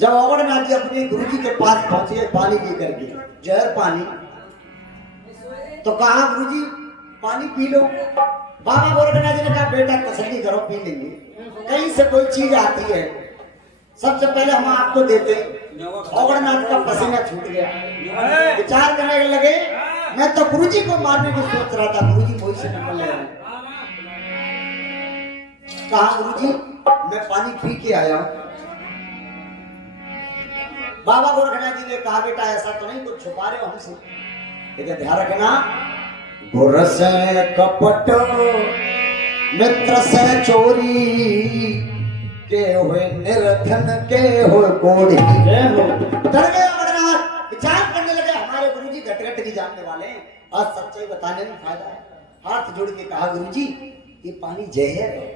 जब औगड़नाथ जी अपने गुरुजी के पास पहुंचे पानी लेकर के, जहर पानी, तो कहा गुरुजी पानी पी लो। बाबा गोरखनाथ जी ने कहा बेटा तसल्ली करो, पी लेंगे, कहीं से कोई चीज आती है सबसे पहले हम आपको देते। औगड़नाथ का पसीना छूट गया, विचार करने लगे मैं तो गुरुजी को मारने की सोच रहा था, गुरुजी मुझे से निकल रहे हैं। कहा गुरुजी मैं पानी पी के आया हूं। बाबा गोरखनाथ जी ने कहा बेटा ऐसा तो नहीं कुछ छुपा रहे हो हमसे, लेकिन ध्यान रखना गुर से कपट मित्र से चोरी के हुए निर्धन के हुए कोढ़ी। डर गए औगड़नाथ, विचार करने लगे हमारे गुरुजी घट की जानने वाले हैं, आज सच्चाई बताने में फायदा है। हाथ जोड़ के कहा गुरुजी ये पानी जहर है।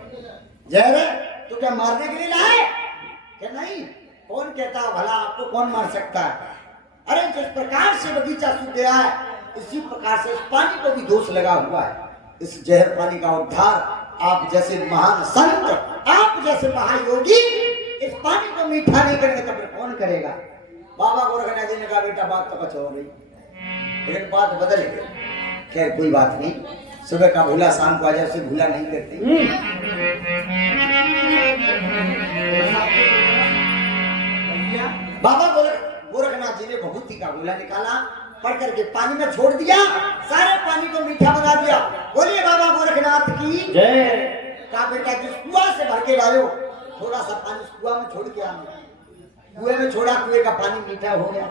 जहर है तो क्या मारने के लिए लाए? क्या नहीं, कौन कहता है भला आपको कौन मार सकता है? अरे जिस प्रकार से बगीचा सूख गया है इसी प्रकार से इस पानी को भी दोष लगा हुआ है। इस जहर पानी का उद्धार आप जैसे महान संत, आप जैसे महायोगी इस पानी को मीठा नहीं करेंगे तो फिर कौन करेगा? बाबा गोरखनाथ जी ने कहा बेटा बात तो कुछ हो गई, लेकिन बात बदल गई। खैर कोई बात नहीं, सुबह का भूला शाम को आ जाए, उसे भूला नहीं करते। बाबा गोरखनाथ जी ने भभूति का गोला निकाला, पढ़ करके पानी में छोड़ दिया, सारे पानी को मीठा बना दिया। बोलिए बाबा गोरखनाथ की जय। कहा बेटा जिस कुआं से भर के लायो थोड़ा सा पानी कुआं में छोड़ के आना। कुएं में छोड़ा, कुएं का पानी मीठा हो गया।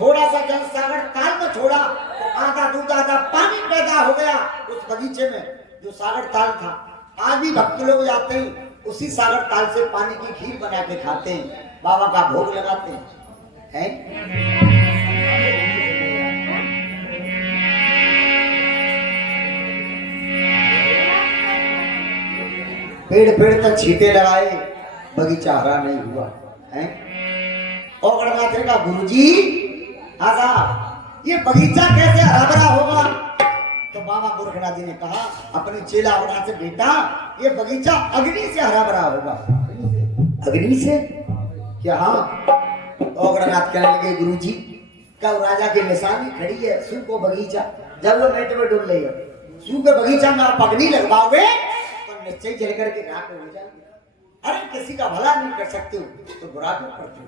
थोड़ा सा जल सागर ताल में छोड़ा तो आधा दूध आधा पानी पैदा हो गया उस बगीचे में जो सागर ताल था। आज भी भक्त लोग जाते हैं उसी सागर ताल से पानी की खीर बना के खाते हैं, बाबा का भोग लगाते हैं। पेड़ पेड़ तक छींटे लगाए, बगीचा हरा नहीं हुआ है। औगड़नाथ ने कहा गुरुजी आजा ये बगीचा कैसे हरा भरा होगा? तो बाबा गोरखनाथ जी ने कहा अपने चेला औगड़नाथ से बेटा ये बगीचा अग्नि से हरा भरा होगा। अग्नि से? क्या? हाँ। औगड़नाथ कहने लगे गुरुजी कब राजा की निशानी खड़ी है, सूखो बगीचा, जब वो मेट में डुल रही है, सूखे बगीचा में आप अग्नि लगवाओगे निश्चय जल करके राख हो जाएंगे। अरे किसी का भला नहीं कर सकते हो तो बुरा क्यों करते हो?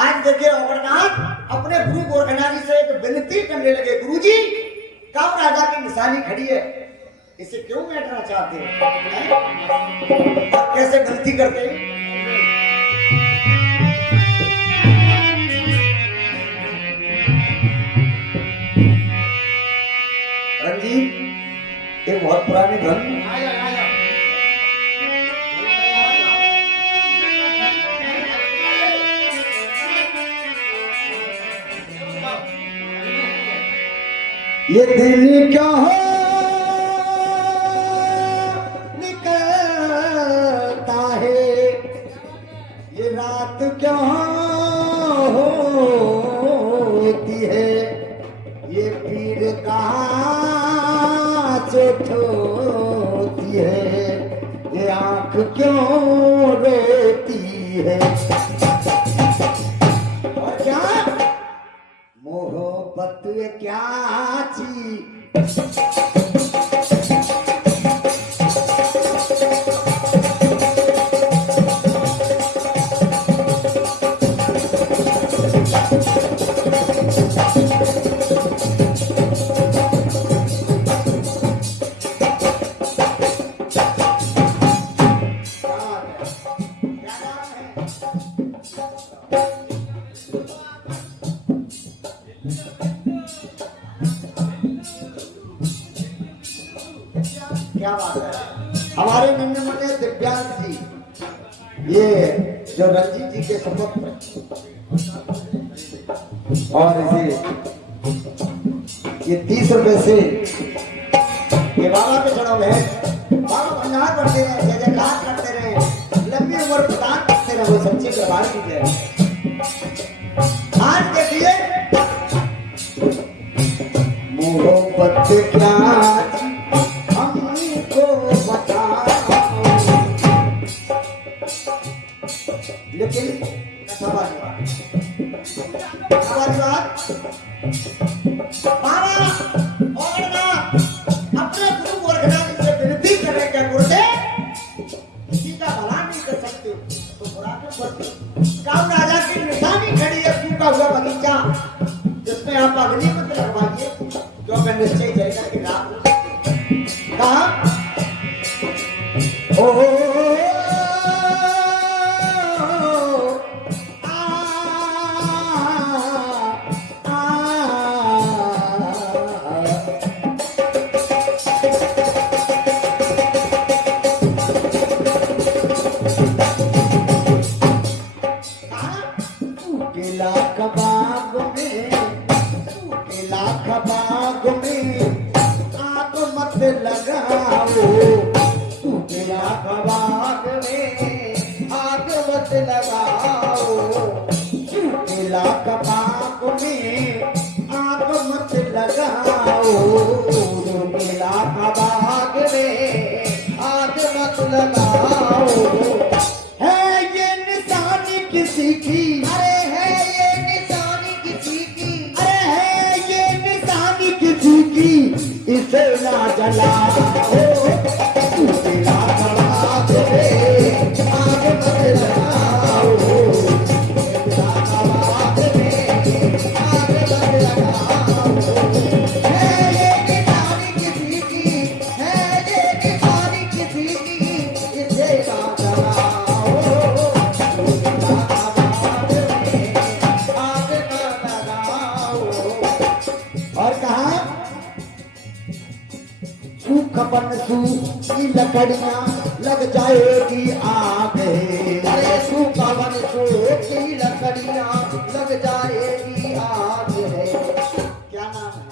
आज देखिए औगड़नाथ अपने गुरु गोरखनाथ जी से एक विनती करने लगे गुरुजी कब राजा की निशानी खड़ी है, इसे क्यों मेटना चाहते हो? कैसे गलती करते हैं? रंजीत एक बहुत पुराने धन ये दिन क्या हो निकलता है, ये रात क्या होती है, ये पीर कहाँ से होती है, ये आँख क्यों रोती है? और क्या मोहब्बत क्या चीज? क्या बात है। हमारे निम्न मुन्ने दिव्यांग जी, ये जो रंजीत जी के सुपुत्र और इसे ये 30 रुपए से ये बाबा पे चढ़ो है, बाबा भंडार बढ़ते रहे, जय जयकार करते रहे, लंबी उम्र प्रदान करते रहे, वो सच्चे दरबार की जय। आज देखिए मोहब्बत क्या लेकिन लगाओ, तेरा कबाग में आग मत लगाओ, तेरा कबाग में आग मत लगाओ, तेरा कबाग में आग मत लगाओ। है ये निशानी किसी की, अरे है ये निशानी किसी की, अरे है ये निशानी किसी की, इसे ना जलाओ, तेरा कबाग में आग मत लगाओ, तेरा कबाग में आग मत लगाओ। है ये निशानी किसी की, है ये निशानी किसी की, इसे ना जलाओ, तेरा कबाग में आग ना लगाओ। और कहा सूख बन सूखी लकड़ियां लग जाएगी आग, अरे सूख बन सूखी लकड़ियां लग जाएगी आग है। क्या नाम है?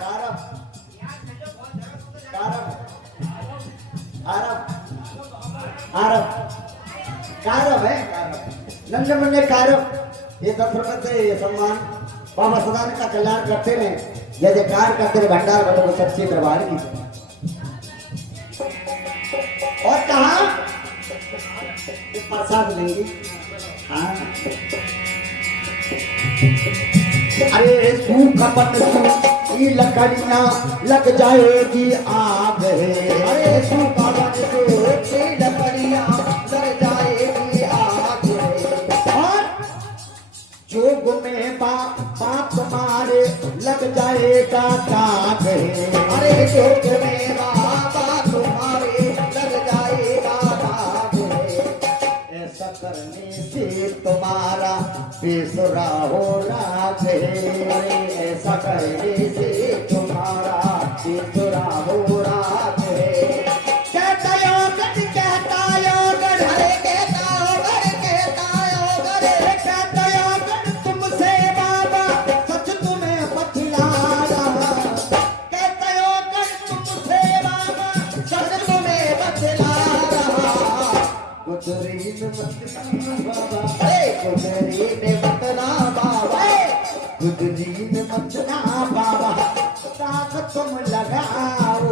कारब, कारब, अरब, अरब, कारब है, कारब, नन्हे मुन्ने कारब। ये 10 रुपए से ये सम्मान बाबा सदानंद का कल्याण करते रहे, जय जयकार करते रहे, भंडार बटो को सच्चे दरबार की। और कहा प्रसाद लेंगे, हाँ। अरे सूख पन सूखी लकड़ियां लग जाएगी आग है, अरे सूख पन सूखी लकड़ियां लग जाएगी आग है। और जोग में बाप मारे लग जाएगा दाग है, अरे जोग में बाप तुम्हारे लग जाएगा दाग है। ऐसा करने से तुम्हारा बेसुरा हो राग है, अरे ऐसा करने से तुम्हारा बेसुरा हो राग है। कहता योगड़, कहता योगड़, अरे कहता योगड़, कहता योगड़, कहता योगड़ तुमसे बाबा सच तुम्हें बतलाया, कहता योगड़ तुमसे बाबा सच तुम्हें बतलाया। गुजरीन मत बाबा, अरे गुजरीन मत ना बाबा, गुजरीन मत ना बाबा, ताक तुम लगाओ,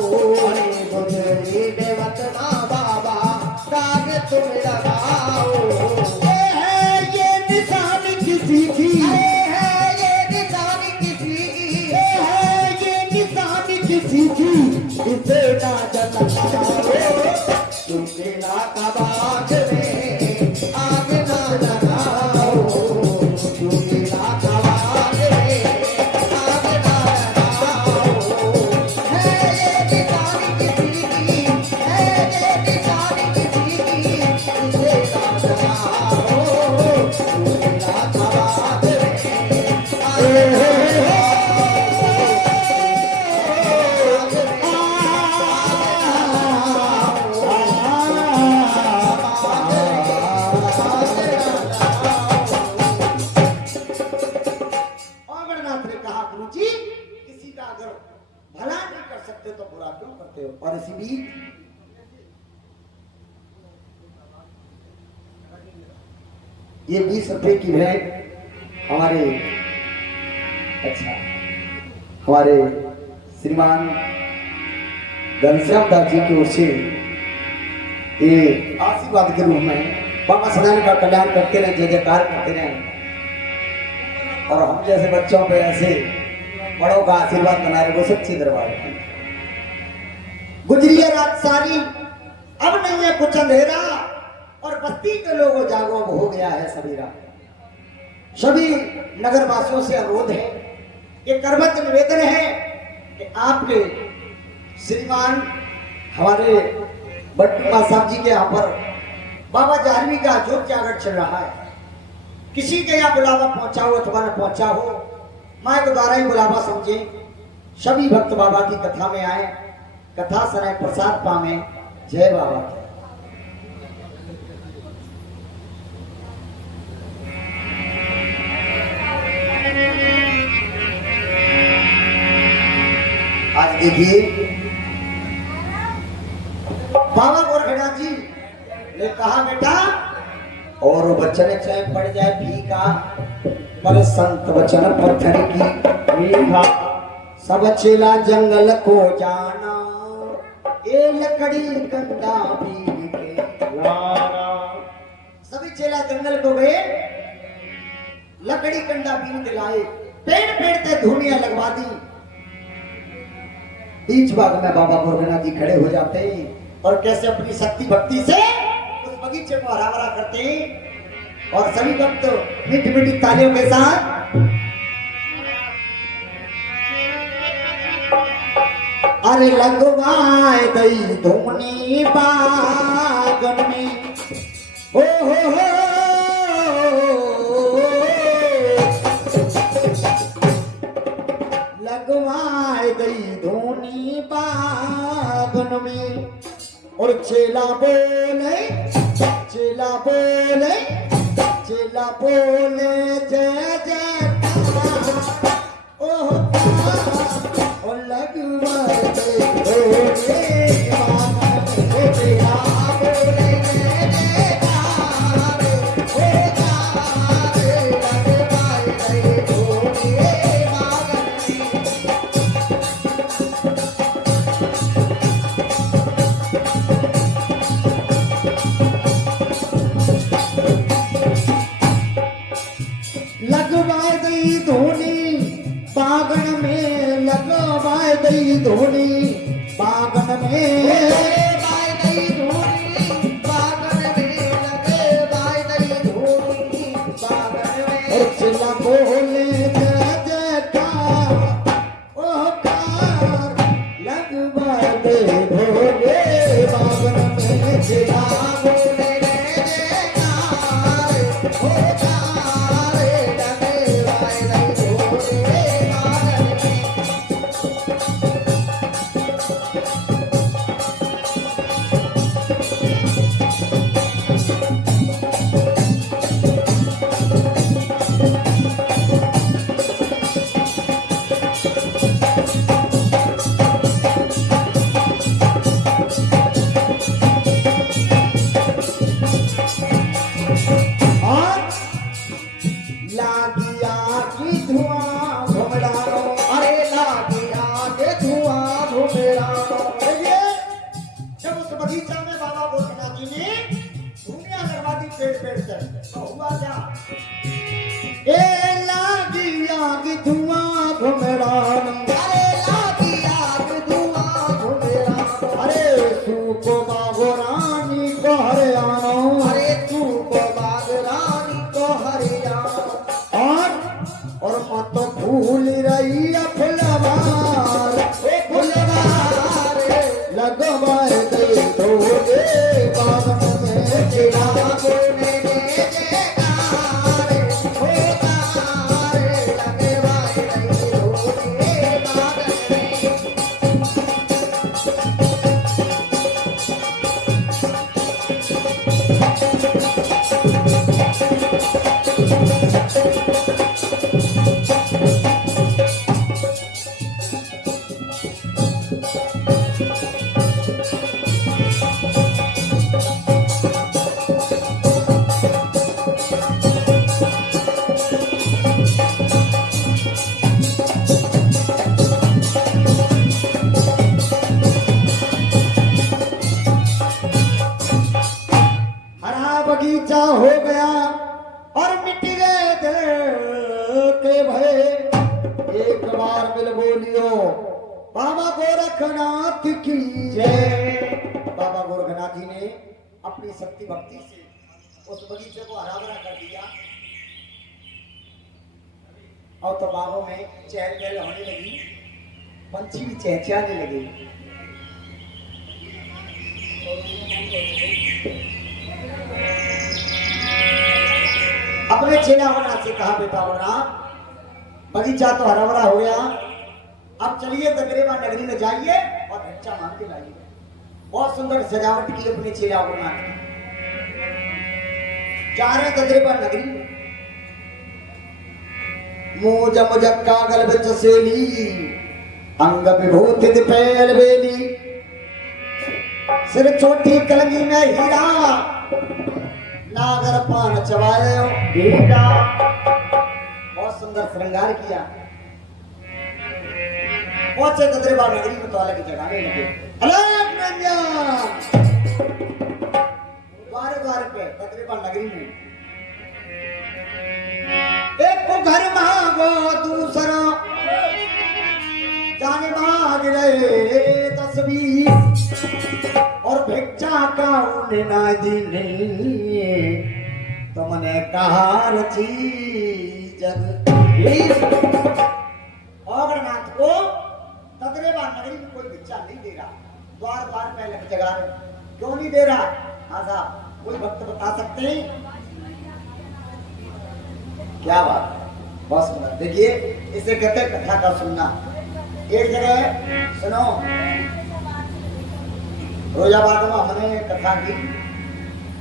अरे गुजरीन मत ना बाबा, ताक तुम लगाओ। ये है ये निशानी किसी की, ये है ये निशानी किसी की, ये है ये निशानी किसी की, इसे ना जलाओ, तेरा कबाग में आग ना लगाओ, तेरा कबाग में आग ना लगाओ। है ये निशानी किसी की, है ये निशानी किसी की, इसे ना जलाओ, तेरा कबाग में आग किसी का अगर भला नहीं कर सकते तो बुरा क्यों करते हो। और इसी बीच ये 20 रुपए की भेंट हमारे हमारे श्रीमान घनश्याम दास जी की ओर से ये आशीर्वाद के रूप में बाबा सदानंद का कल्याण करते रहे, जय जयकार करते रहे, और हम जैसे बच्चों पे ऐसे बड़ों का आशीर्वाद बना रहे, वो सच्ची दरबार की। गुजरी है रात सारी, अब नहीं है कुछ अंधेरा, और बस्ती के लोगों जागो हो गया है सवेरा। सभी नगर वासियों से अनुरोध है, ये करबद्ध निवेदन है कि आपके श्रीमान हमारे बट्टू साहब जी के यहाँ पर बाबा जाह्नवी का जोग जागरण चल रहा है। किसी के यहाँ बुलावा पहुंचा हो अथवा न पहुंचा हो, माँ के द्वारा ही बुलावा समझे। सभी भक्त बाबा की कथा में आए, कथा सुनाए, प्रसाद पावे। जय बाबा। आज देखिए बाबा गोरखनाथ जी ने कहा बेटा और वचन चाहे पड़ जाए फीका पर संत वचन पत्थर की मीठा सब चेला जंगल को जाना ए लकड़ी कंडा बीन के लाना। सभी चेला जंगल को गए लकड़ी कंडा बीन के लाए पेड़ पेड़ पे धूनिया लगवा दी। बीच बाग में बाबा गोरखनाथ जी खड़े हो जाते हैं और कैसे अपनी शक्ति भक्ति से उस बगीचे को हरा भरा करते हैं और सभी भक्त मीठी मीठी तालियों के साथ अरे लगवाए दई धूनी बागन में हो लगवाए दई धूनी बागन में और चेला बोले चेला बोले चेला बोले जय जय ओह और लगवाए दई धूनी बागन में चेला बोले जय जय लगवाए दई धूनी बागन लगवाए दई धूनी बागन में लगवाए दई धूनी बागन में लगवाए दई धूनी बागन में लगवाए दई धूनी बागन में और चला बोले जय जयकार ओह कार लगवाए दई धूनी बागन में चला बोले जय जयकार ओह कार लगवाए दई धूनी बागन में। और लागिया की धुआं घुमड़ानो अरे लागिया के धुआं घुमड़ानो। देखिए जब उस बगीचा में बाबा गोरखनाथ जी ने धुनिया लगवा दी पेड़ पेड़ से तो हुआ क्या ए लागिया की धुआं घुमड़ानो अरे लागिया के धुआं घुमड़ानो अरे सूको बागो रानी को हरियाणो अरे सूको बाग रानी को हरियाणो और मत भूल रही है फुलवार ए फुलवार लगवाए दई धूनी बागन में चेला बोले जय जयकार हो तार लगवाए दई धूनी बागन में। हरा बगीचा हो गया और मिट गए दिल के भय। एक बार मिल बोलियो बाबा गोरखनाथ की जय। बाबा गोरखनाथ जी ने अपनी शक्ति भक्ति से उस बगीचे को हरा भरा कर दिया और तो बागों में चहल पहल होने लगी, पंछी भी चहचहाने लगे। अपने चेला वरनाथ से कहा बेटा वरनाथ बगीचा तो हरा भरा हो गया, अब चलिए दगरेवा नगरी में जाइए और भिक्षा मांग के लाइए। बहुत सुंदर सजावट की अपने चेला वरनाथ की। जा रहे दगरेवा नगरी में मोज मुजक्का गल बिच सेली अंग विभूतित पैर बेली, सिर छोटी कलगी में हीरा, नागर पान चबाए हीरा। बहुत सुंदर श्रृंगार किया। पहुंचे कदरेबा नगरी में तो अलग जगाने लगे, अलग रंजन द्वार द्वार पे कदरेबा नगरी में। एक को घर मांगो, दूसरा जाने मांग रहे 10-20, और भिक्षा का उन्हें ना दिने, तुमने कहा रची जग। औगरनाथ को कदरेबा नगरी में कोई भिक्षा नहीं दे रहा, द्वार द्वार पे लग जगा रहे। क्यों नहीं दे रहा? आजा कोई भक्त बता सकते हैं? क्या बात है, बहुत सुंदर। देखिए इसे कहते हैं कथा का सुनना। एक जगह सुनो, रोजाबाद में हमने कथा की,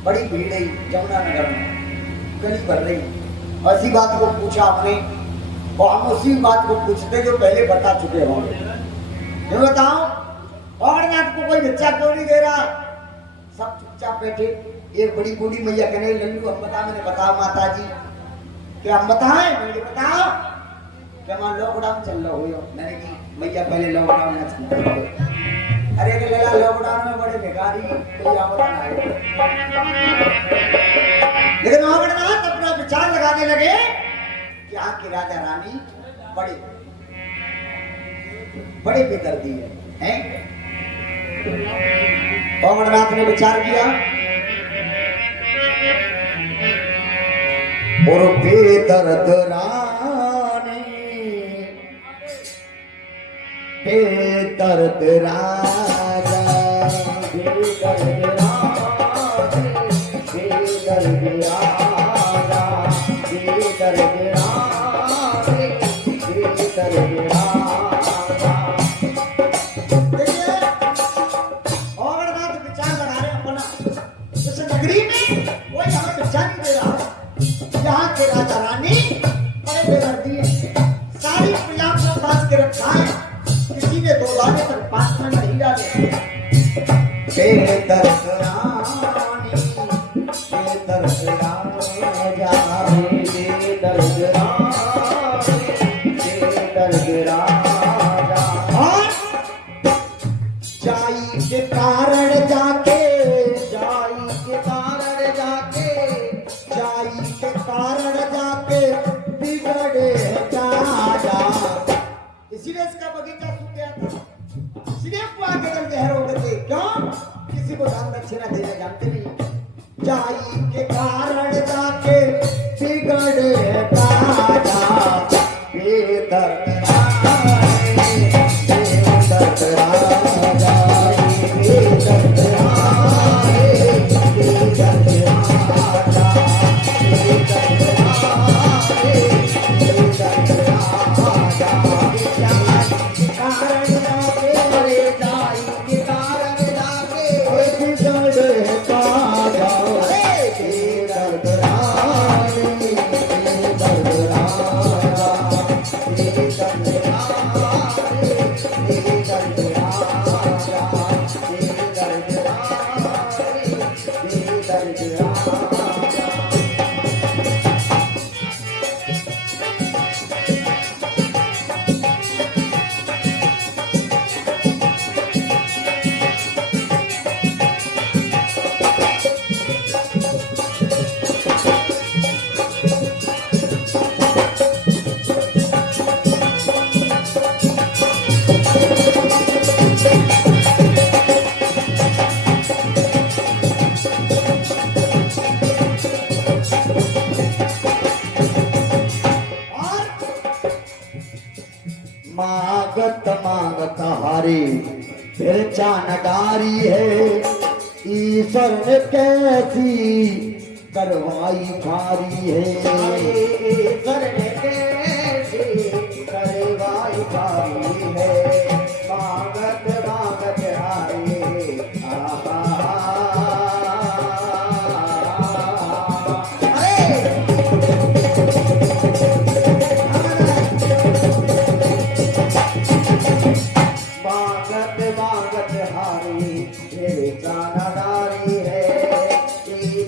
बड़ी भीड़ है जमुना नगर में, गली भर रही। ऐसी बात को पूछा हमने, और हम उसी बात को पूछते जो पहले बता चुके होंगे। मैं बताओ औगरनाथ को कोई भिक्षा क्यों नहीं दे रहा? सब चुपचाप बैठे। एक बड़ी बूढ़ी मैया कहने लल्लू हम बता, मैंने बताओ माता जी क्या हम बताएं? मैंने बताओ क्या वहां लॉकडाउन चल रहा हो? मैंने की मैया पहले लॉकडाउन में चल रहा हो। अरे के लला लॉकडाउन में बड़े भिखारी कोई आवड़ा ना है। लेकिन औगरनाथ अपना विचार लगाने लगे कि यहाँ की राजा रानी बड़े बेदर्दी है। औगरनाथ ने विचार किया और बेदर्द रानी, बेदर्द राजा, बेदर्द रानी, बेदर्द राजा, बेदर्द रानी, बेदर्द राजा। देखिए औगरनाथ विचार लगा रहे अपना, इस नगरी में कोई हमें भिक्षा नहीं दे रहा। यहाँ के राजा रानी बड़े बेदर्दी है, सारी प्रजा को पास के रखा है, किसी ने 2 दाने तक पास में नहीं डाले। बेदर्द रानी, बेदर्द राजा, बेदर्द रानी, बेदर्द राजा। और जाई के कारण जाके, जाई के कारण जाके, जाई के कारण जाके बिगड़े राजा। इसीलिए इसका बगीचा सूख गया था, इसीलिए आगे कल जहर हो गए थे। क्यों? किसी को दान दक्षिणा देना जानते नहीं। जाई के कारण जाके बिगड़े राजा, बेदर्द रानी, बेदर्द राजा, बेदर्द रानी, बेदर्द राजा, बेदर्द रानी, बेदर्द राजा। कारण जाके, अरे जाई के कारण जाके बिगड़े राजा, बेदर्द रानी, बेदर्द राजा, बेदर्द रानी, बेदर्द राजा, बेदर्द रानी, बेदर्द राजा। मागत मागत हारे फिर चानडारी है, ईश्वर ने कैसी करवाई भारी है। ईश्वर ने कैसी करवाई भारी है, मागत मागत हारे। मांगत मांगत हारी ये जानदारी है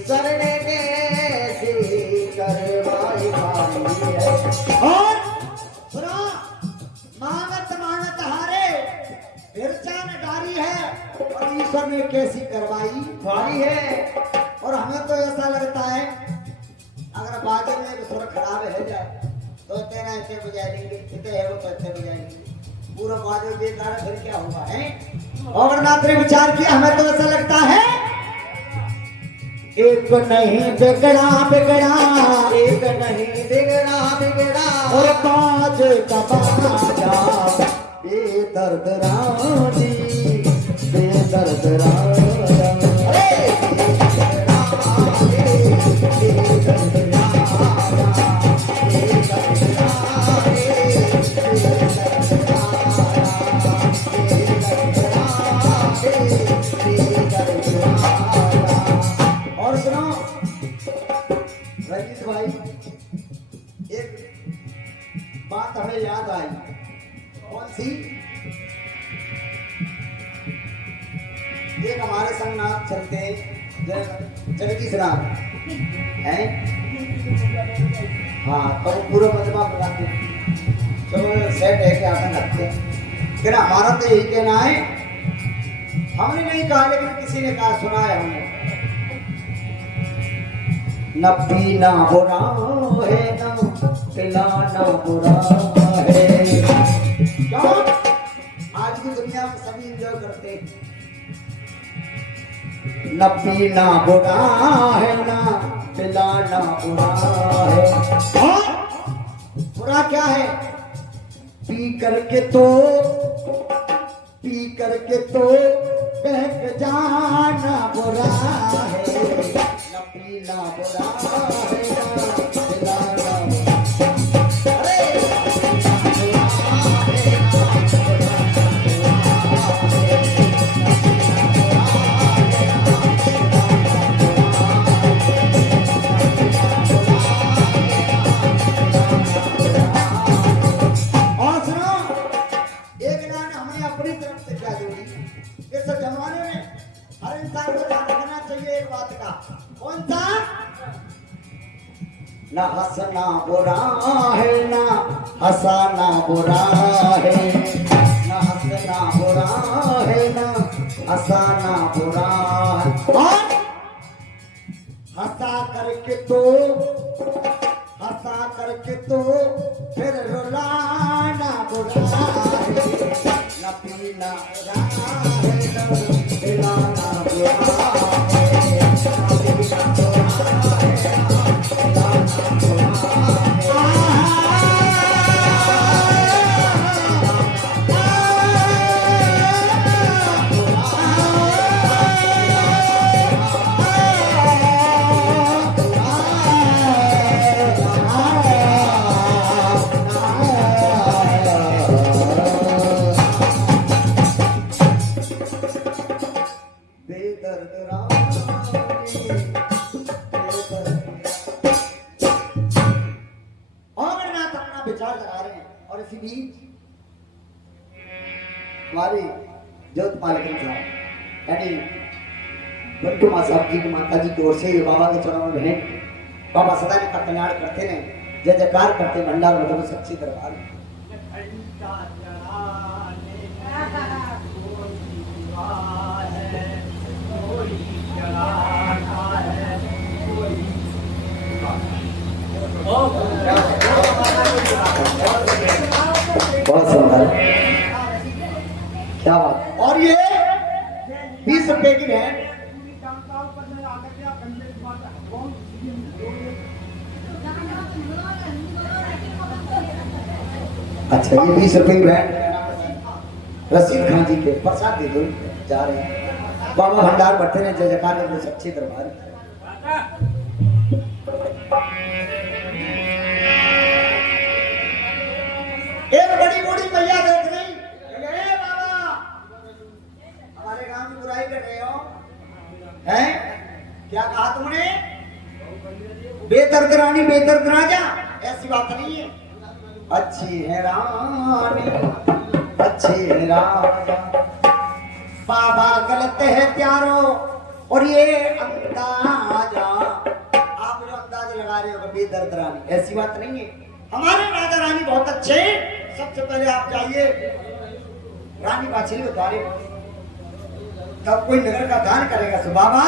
शरण कैसी करवाई भारी है। और सुनो, मांगत मांगत हारे विरचान डारी है और ईश्वर ने कैसी करवाई भारी है। और हमें तो ऐसा लगता है अगर बाजे में सुर खराब है जाए तो तेरा इतने बजाएंगे, इतने है वो तो इतने बजाएंगे, पूरा बाजे बेकार फिर क्या होगा है। अमरनाथ ने विचार किया, हमें तो ऐसा लगता है एक नहीं बिगड़ा बिगड़ा, एक नहीं बिगड़ा बिगड़ा और बाज का बाजा बेदर्द रानी बेदर्द रानी और सुनो रजीत भाई, एक बात हमें याद आई। कौन सी? एक हमारे संग नाथ चलते जगदीश राम है, हाँ तो पूरा मजबा बनाते चलो सेट है कि आकर रखते हैं। फिर हमारा तो यही कहना है, हमने नहीं कहा लेकिन किसी ने कहा, सुना है हमने, न पीना बुरा है न पिलाना बुरा है। क्यों? आज की दुनिया में सभी एंजॉय करते हैं। न पीना बुरा है न पिलाना बुरा है। और बुरा क्या है? पी करके तो बहक जाना बुरा है। न पीना बुरा है न पिलाना ना हंसना बुरा है ना हंसाना बुरा है। ना हंसना बुरा है ना हंसाना बुरा है। और हंसा करके तो फिर रुलाना बुरा है। न पीना बुरा है न पिलाना बुरा है। हमारे ज्योतपाल साहब यानी बंटू माँ साहब जी की माता जी की ओर से बाबा के चरणों में भेंट, बाबा सदा का कल्याण करते हैं, जय जयकार करते भंडार मतलब सच्ची दरबार। बहुत सुंदर, क्या बात। और ये 20 रुपए की भेंट, अच्छा ये 20 रुपए की भेंट रशीद खान जी के प्रसाद दे दो, जा रहे हैं बाबा भंडार बढ़ते रहे, जय जयकार करते सच्चे दरबार। एक बड़ी बूढ़ी मैया देख रही, बाबा हमारे गांव की बुराई कर रहे हो हैं? क्या कहा तुमने? बेदर्द रानी बेदर्द राजा, ऐसी बात नहीं है। अच्छी है रानी अच्छी है राजा है त्यारो और ये अंदाजा, आप जो अंदाज लगा रहे हो बेदर्द रानी, ऐसी बात नहीं है। हमारे राजा रानी बहुत अच्छे। सबसे पहले आप जाइए रानी बाछी के द्वारे, तब कोई नगर का दान करेगा। सो बाबा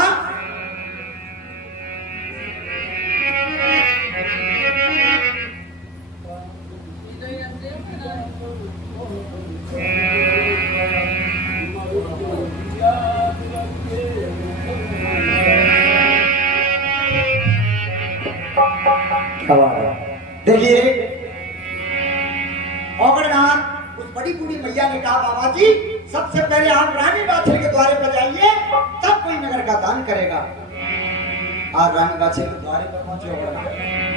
देखिए औगड़नाथ उस बड़ी बूढ़ी मैया ने कहा बाबा जी सबसे पहले आप रानी बाछड़ी के द्वारे पर जाइए, तब कोई नगर का दान करेगा। आज रानी बाछड़ी के द्वारे पर पहुंचे औगड़नाथ।